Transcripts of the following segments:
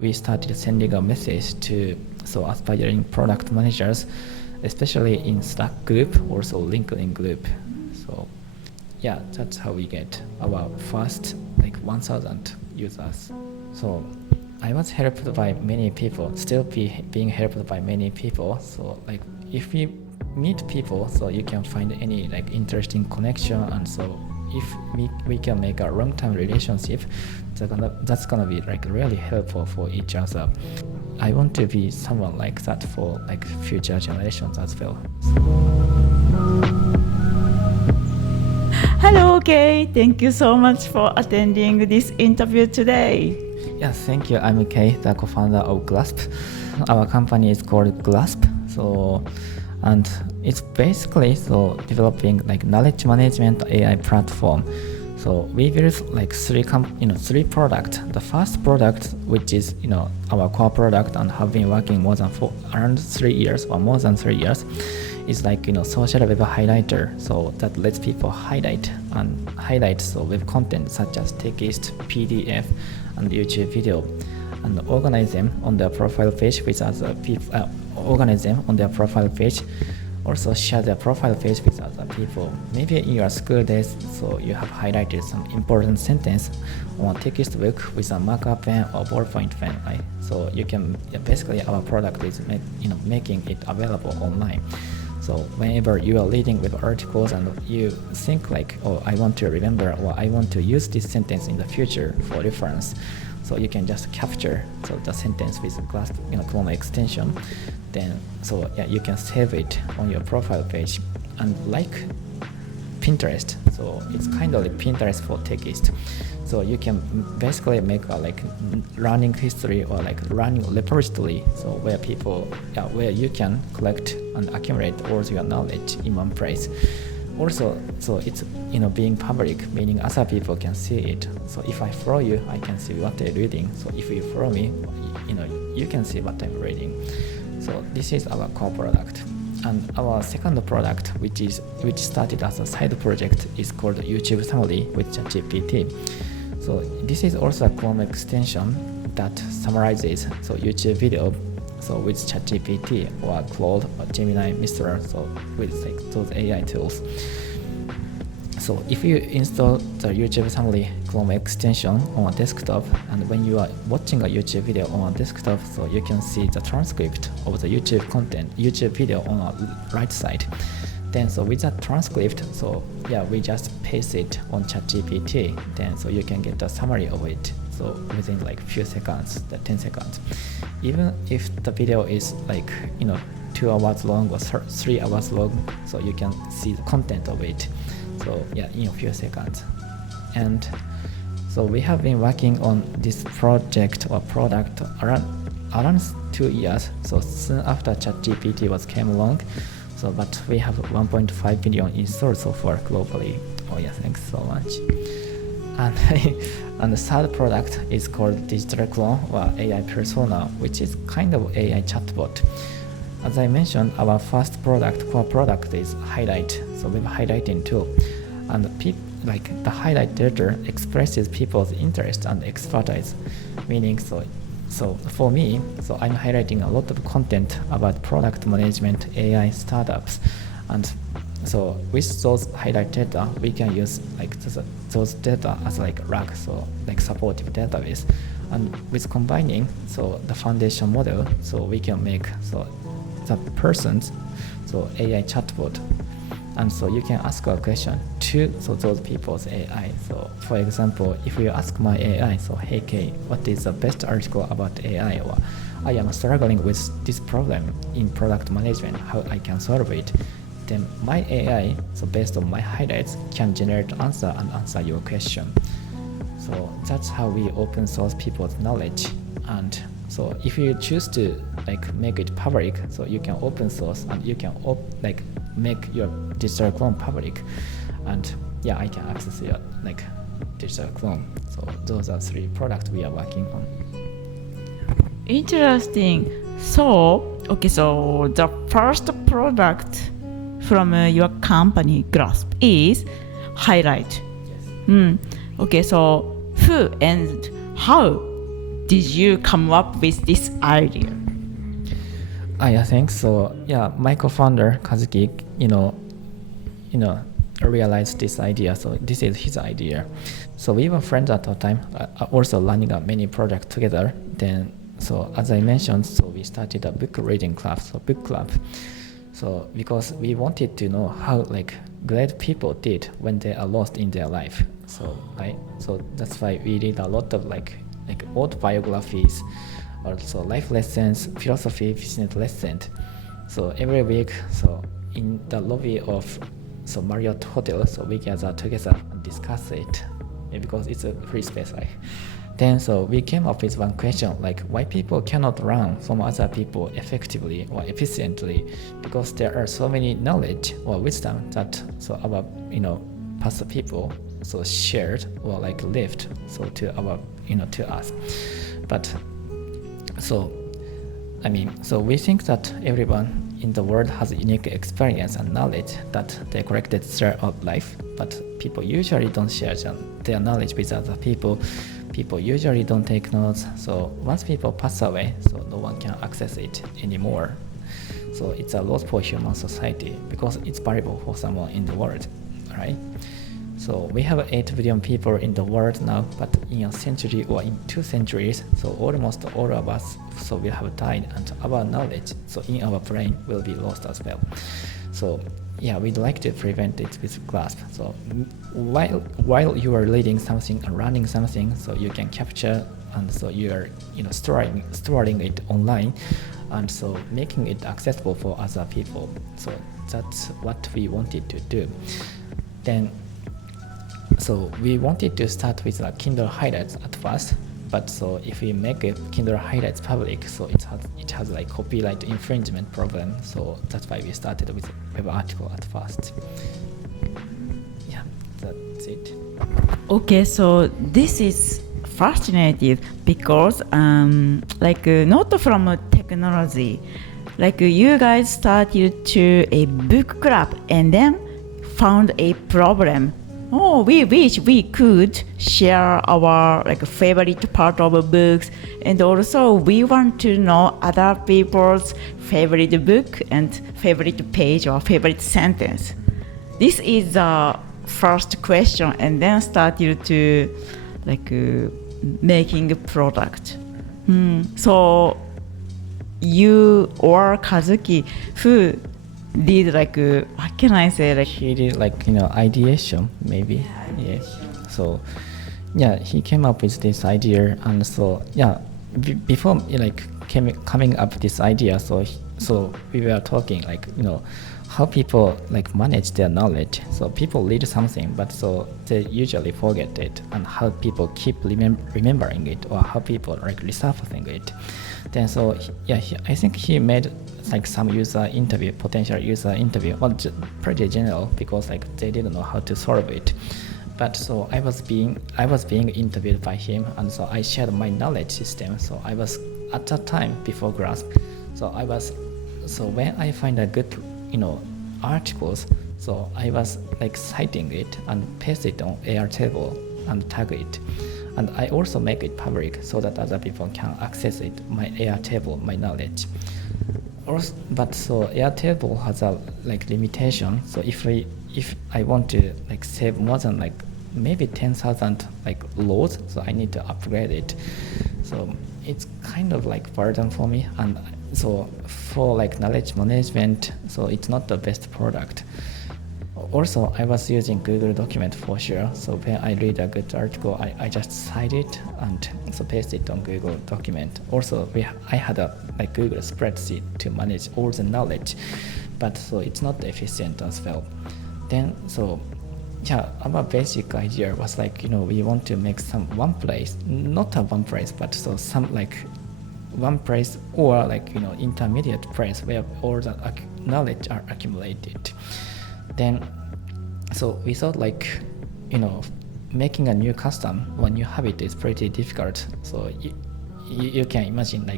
We started sending a message to aspiring product managers, especially in Slack group, also LinkedIn group. So yeah, that's how we get our first 1,000 users. So I was helped by many people, still being helped by many people. So if we meet people, so you can find any interesting connection, and so if we can make a long-term relationship, that's gonna be really helpful for each other. I want to be someone like that for future generations as well. Hello, Kei. Thank you so much for attending this interview today. Yes, thank you. I'm Kei, the co-founder of Glasp. Our company is called Glasp. And it's basically developing knowledge management AI platform. So we built three products. The first product, which is our core product and have been working around 3 years or more than 3 years, is social web highlighter. So that lets people highlight web content such as text, PDF, and YouTube video, and organize them on their profile page with other people. Also share their profile page with other people. Maybe in your school days, so you have highlighted some important sentence on a textbook with a marker pen or ballpoint pen, right? So you can basically our product is making it available online. So whenever you are reading web articles and you think oh, I want to remember, or I want to use this sentence in the future for reference, so you can just capture the sentence with Glasp Chrome extension. Then you can save it on your profile page, and Pinterest, so it's kind of like Pinterest for text. So you can basically make a learning history or learning repository, so where you can collect and accumulate all your knowledge in one place. Also, so it's being public, meaning other people can see it. So if I follow you, I can see what you're reading. So if you follow me, you can see what I'm reading. So this is our core product. And our second product, which started as a side project, is called YouTube Summary with ChatGPT. So this is also a Chrome extension that summarizes YouTube video with ChatGPT or Claude or Gemini, Mistral, with those AI tools. So if you install the YouTube Summary Chrome extension on a desktop, and when you are watching a YouTube video on a desktop, so you can see the transcript of the YouTube video on the right side. Then with that transcript, we just paste it on ChatGPT. Then you can get a summary of it. So within few seconds, 10 seconds. Even if the video is 2 hours long or 3 hours long, so you can see the content of it. So in a few seconds. And so we have been working on this project or product around 2 years. So soon after ChatGPT came along. So but we have 1.5 billion installed so far globally. Oh yeah, thanks so much. And the third product is called Digital Clone or AI Persona, which is kind of AI chatbot. As I mentioned, our first core product is Highlight, so web highlighting tool. And the highlight editor expresses people's interest and expertise, meaning so for me, I'm highlighting a lot of content about product management, AI, startups, and so with those highlight data, we can use those data as RAG, supportive database, and with combining the foundation model, so we can make the person's AI chatbot, and so you can ask a question to those people's AI. So for example, if you ask my AI, hey Kei, what is the best article about AI, or I am struggling with this problem in product management, how I can solve it, then my AI, based on my highlights, can generate answer and answer your question. So that's how we open source people's knowledge. And so if you choose to make it public, so you can open source and you can make your digital clone public, and I can access your digital clone. So those are 3 products we are working on. Interesting. So the first product from your company Glasp is Highlight. Yes. Okay, so who and how did you come up with this idea? I think so. Yeah, my co-founder Kazuki, realized this idea. So this is his idea. So we were friends at the time, also running many projects together. Then, so as I mentioned, so we started a book reading club, so book club. So because we wanted to know how like glad people did when they are lost in their life. So so that's why we read a lot of like autobiographies, also life lessons, philosophy, business lessons. So every week, so in the lobby of Marriott Hotel, so we gather together and discuss it, because it's a free space, right? Then so we came up with one question, like why people cannot learn from other people effectively or efficiently, because there are so many knowledge or wisdom that so our past people so shared or like lived so to our to us. But so so we think that everyone in the world has a unique experience and knowledge that they collected throughout life, but people usually don't share their knowledge with other people. People usually don't take notes. So once people pass away, so no one can access it anymore. So it's a loss for human society because it's valuable for someone in the world, right? So we have 8 billion people in the world now, but in a century or in 2 centuries, so almost all of us so will have died, and our knowledge so in our brain will be lost as well. So yeah, we'd like to prevent it with Glasp. So while you are reading something and running something, so you can capture, and so you are storing it online, and so making it accessible for other people. So that's what we wanted to do. Then so we wanted to start with Kindle highlights at first, but so if we make a Kindle highlights public, so it has like copyright infringement problem. So that's why we started with web article at first. Yeah, that's it. Okay, so this is fascinating because not from technology, like you guys started to a book club and then found a problem. Oh, we wish we could share our favorite part of books, and also we want to know other people's favorite book and favorite page or favorite sentence. This is the first question, and then started to making a product. So you or Kazuki, who did what can I say, he did ideation maybe. Yeah. So yeah, he came up with this idea, and so yeah, before coming up with this idea, so we were talking how people manage their knowledge. So people read something, but so they usually forget it, and how people keep remembering it, or how people resurfacing it. Then so yeah, I think he made some potential user interview, well, pretty general, because they didn't know how to solve it. But so I was being interviewed by him, and so I shared my knowledge system. So I was at that time before Grasp. So when I find a good articles, so I was citing it and paste it on Airtable and tag it. And I also make it public so that other people can access it, my Airtable, my knowledge. But so Airtable has a limitation. So if I want to save more than maybe 10,000 loads, so I need to upgrade it. So it's kind of burden for me, and so for knowledge management, so it's not the best product. Also, I was using Google document for sure. So when I read a good article, I just cite it and so paste it on Google document. Also, I had a Google spreadsheet to manage all the knowledge, but so it's not efficient as well. Then so yeah, our basic idea was we want to make one place, not a one place, but so some one place or intermediate place where all the knowledge are accumulated. Then so we thought making a new custom or new habit is pretty difficult. So you can imagine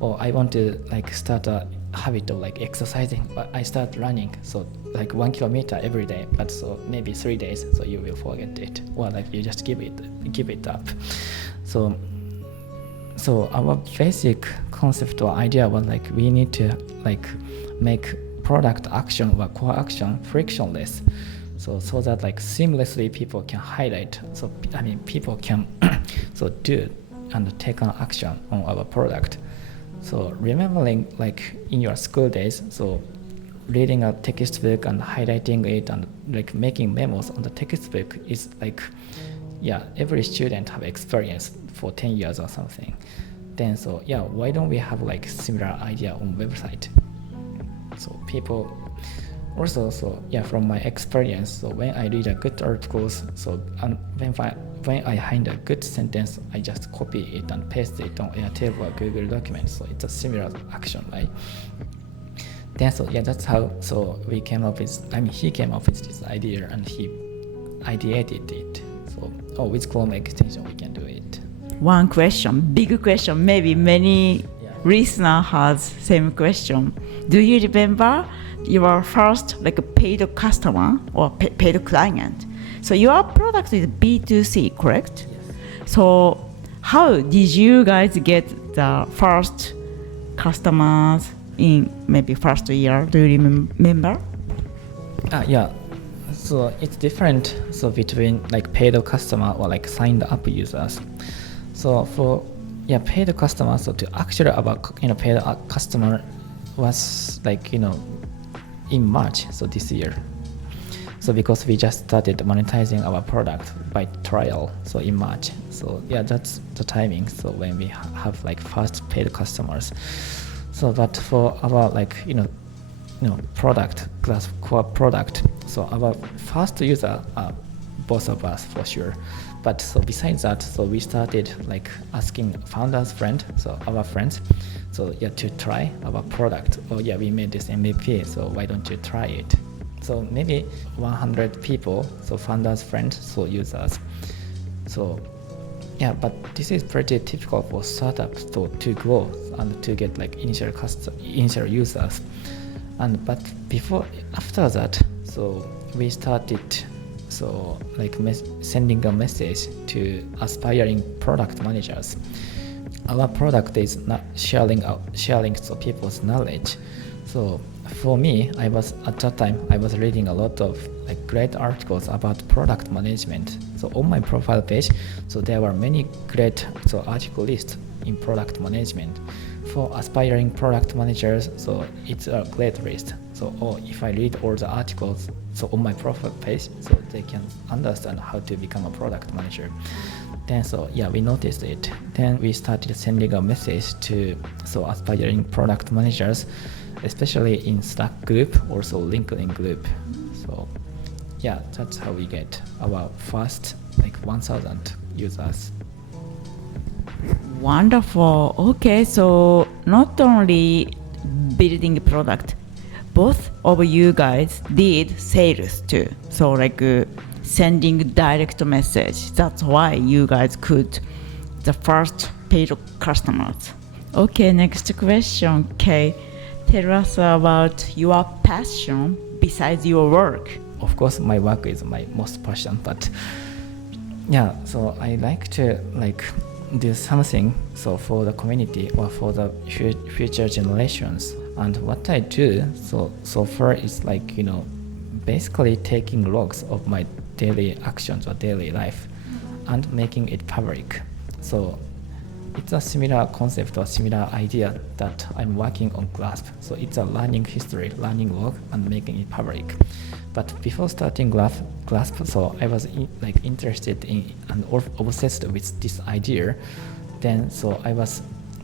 I want to start a habit of exercising, but I start running, so 1 kilometer every day, but so maybe 3 days, so you will forget it, or you just give it up. So so our basic concept or idea was like we need to like make product action or core action frictionless, so that like seamlessly people can highlight, so I mean people can so do and take an action on our product. So remembering like in your school days, so reading a textbook and highlighting it and like making memos on the textbook is like, yeah, every student have experience for 10 years or something. Then so yeah, why don't we have like similar idea on website? So people also, so yeah, from my experience, so when I read a good articles, so when I find a good sentence, I just copy it and paste it on Airtable or Google Documents. So it's a similar action, right? Then so yeah, that's how so we came up with, I mean he came up with this idea and he ideated it. So with Chrome extension we can do it. One question, big question, maybe many listener has same question. Do you remember your first like a paid customer or paid client? So your product is B2C, correct? Yes. So how did you guys get the first customers in maybe first year? Do you remember? Yeah. So it's different. So between like paid customer or like signed up users. So for paid customer, so to actually about paid customer was like in March, so this year. So because we just started monetizing our product by trial, so in March. So yeah, that's the timing. So when we have like first paid customers. So but for our like product, Glasp core product, so our first user are both of us for sure. But so besides that, so we started like asking founders' friend, so our friends, so yeah, to try our product. Oh yeah, we made this MVP, so why don't you try it? So maybe 100 people, so founders' friends, so users. So yeah, but this is pretty typical for startups to grow and to get like initial users. And but after that, so we started so like sending a message to aspiring product managers. Our product is not sharing so people's knowledge. So for me, at that time I was reading a lot of like great articles about product management. So on my profile page, so there were many great article lists in product management for aspiring product managers. So it's a great list. So if I read all the articles so on my profile page, so they can understand how to become a product manager. Then so yeah, we noticed it. Then we started sending a message to aspiring product managers, especially in Slack group, also LinkedIn group. So yeah, that's how we get our first like 1,000 users. Wonderful. Okay, so not only building a product, both of you guys did sales too. So like sending direct message. That's why you guys could the first paid customers. Okay, next question. Kei, tell us about your passion besides your work. Of course, my work is my most passion, but yeah, so I like to like do something so for the community or for the future generations. And what I do so far is like basically taking logs of my daily actions or daily life and making it public. So it's a similar concept or similar idea that I'm working on Glasp. So it's a learning history, learning log, and making it public. But before starting Glasp, so I was interested in and obsessed with this idea. Then so I was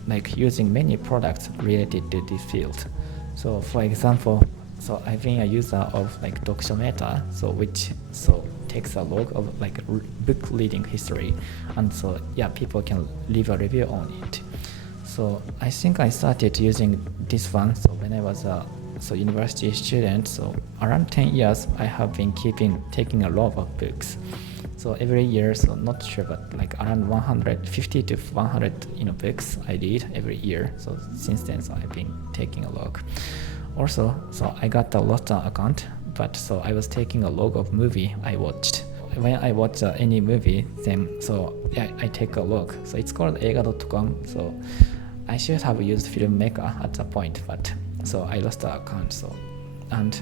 like using many products related to this field. So for example, so I've been a user of like Doxometer, so which takes a log of like book reading history, and so yeah, people can leave a review on it. So I think I started using this one so when I was a university student. So around 10 years I have been taking a lot of books. So every year, so not sure, but like around 150 to 100 books I read every year. So since then, so I've been taking a log. Also, so I got a Lotta account, but so I was taking a log of movie I watched. when I watch any movie, then so yeah, I take a look. So it's called eiga.com. So I should have used Filmmaker at that point, but so I lost the account. So and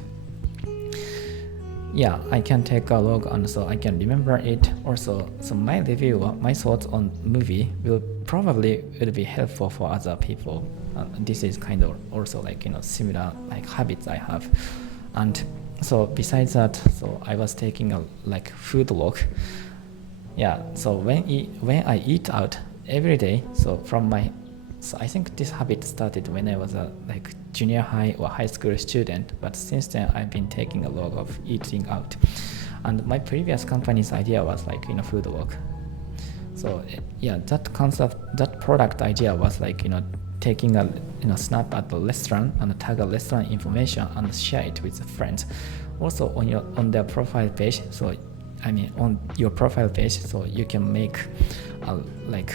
yeah, I can take a look and so I can remember it. Also, so my review, my thoughts on movie will be helpful for other people. This is kind of also like similar like habits I have. And so besides that, so I was taking a like food log. Yeah, so when I eat out every day, so I think this habit started when I was a like junior high or high school student, but since then I've been taking a log of eating out. And my previous company's idea was like food log. So yeah, that concept, that product idea was like taking a snap at the restaurant and tag a restaurant information and share it with friends. Also on their profile page, so I mean on your profile page, so you can make a like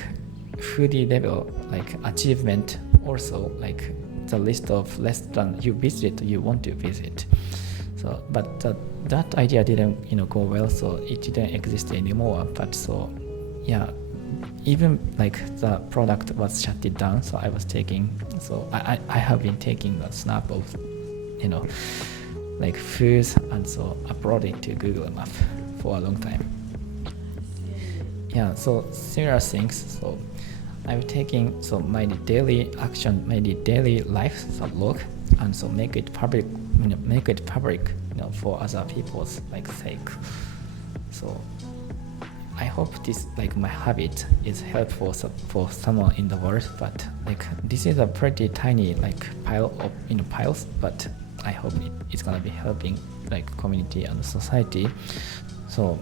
foodie level like achievement, also like the list of restaurants you want to visit. So but that idea didn't go well, so it didn't exist anymore. But so yeah, even like the product was shut it down, so I was taking, so I have been taking a snap of like foods and so uploading to Google Map for a long time. Yeah, so similar things. So I'm taking so my daily action, my daily life log, and so make it public, for other people's like sake. So I hope this like my habit is helpful for someone in the world. But like this is a pretty tiny like pile of piles, but I hope it's gonna be helping like community and society. So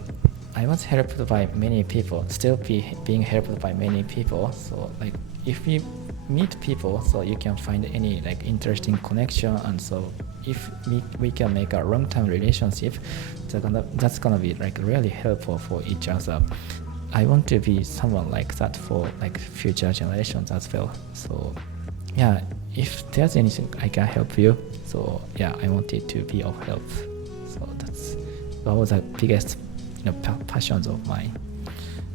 I was helped by many people, still being helped by many people. So like if we meet people, so you can find any like interesting connection, and so if we can make a long-term relationship, that's gonna be like really helpful for each other. I want to be someone like that for like future generations as well. So yeah, if there's anything I can help you, so yeah, I want it to be of help. So that was the biggest passions of mine.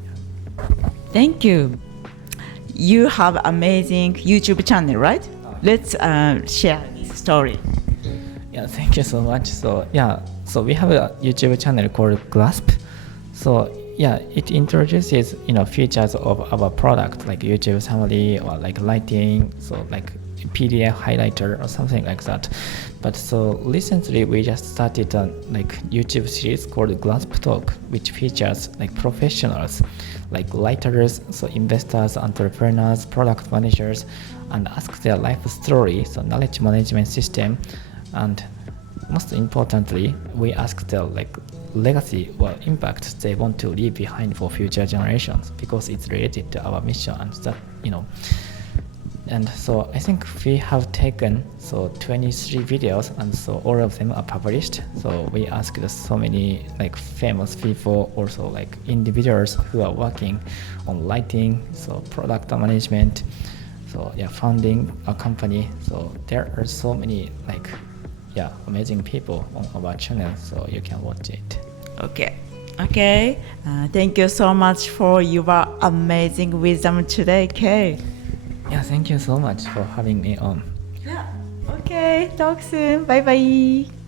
Yeah. Thank you. You have amazing YouTube channel, right? Let's share this story. Yeah, thank you so much. So yeah, so we have a YouTube channel called Glasp. So yeah, it introduces features of our product like YouTube summary or like lighting, so like PDF highlighter or something like that. But so recently we just started a like YouTube series called Glasp Talk, which features like professionals like writers, so investors, entrepreneurs, product managers, and ask their life story, so knowledge management system, and most importantly, we ask their like legacy or impact they want to leave behind for future generations, because it's related to our mission. And that and so I think we have taken so 23 videos, and so all of them are published. So we asked so many like famous people, also like individuals who are working on lighting, so product management, so yeah, founding a company. So there are so many like amazing people on our channel, so you can watch it. Okay. Thank you so much for your amazing wisdom today, Kei. Yeah, thank you so much for having me on. Yeah. Okay, talk soon. Bye bye.